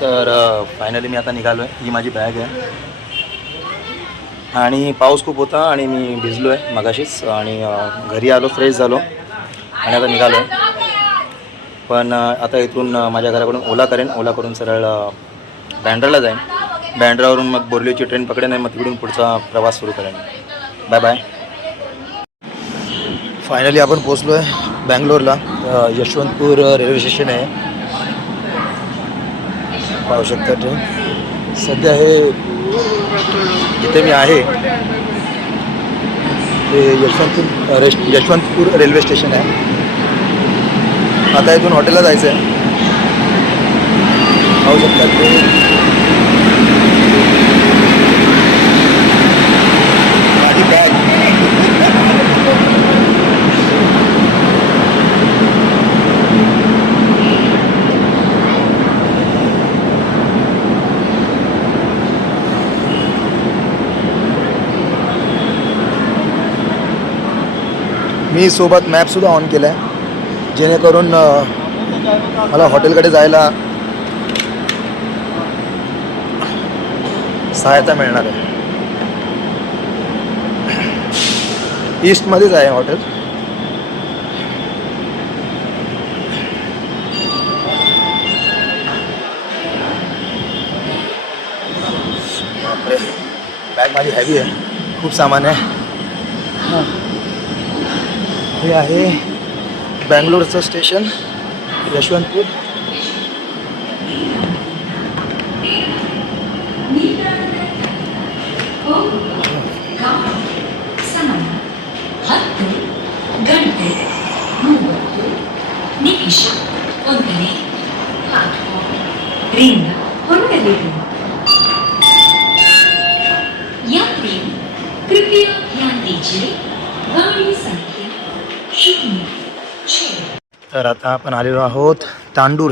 तर फायनली मी आता निघालो आहे. ही माझी बॅग आहे आणि पाऊस खूप होता आणि मी भिजलो आहे मगाशीच आणि घरी आलो, फ्रेश झालो आणि आता निघालो आहे. पण आता इथून माझ्या घराकडून ओला करेन, ओला करून सरळ बँड्राला जाईन. बँड्रावरून मग बोर्लीची ट्रेन पकडेन आणि मग तिकडून पुढचा प्रवास सुरू करेन. Bye bye. फायनली आपण पोचलो आहे बँगलोरला. यशवंतपूर रेल्वे स्टेशन आहे, पाहू शकता ट्रेन. सध्या हे इथे मी आहे ते यशवंतपूर रेल्वे स्टेशन आहे. आता इथून हॉटेलला जायचं आहे, पाहू शकता ट्रेन. माझी बॅग मी सोबत मॅपसुद्धा ऑन केला आहे, जेणेकरून मला हॉटेलकडे जायला सहायता मिळणार आहे. ईस्टमध्येच आहे हॉटेल. बॅग माझी हॅवी आहे, खूप सामान आहे. हे आहे बँगलोरचं स्टेशन यशवंतपूर. तर आता आपण आलेलो आहोत तांडूर.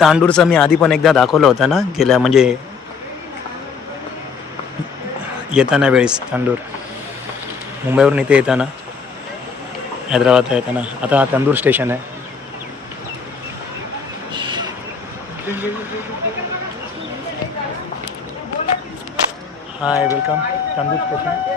तांडूरचा मी आधी पण एकदा दाखवलं होतं ना, गेल्या म्हणजे येताना वेळेस. तांडूर मुंबईवरून इथे येताना, हैदराबादला येताना. आता हा तांडूर स्टेशन आहे. हाय, वेलकम तांडूर स्टेशन.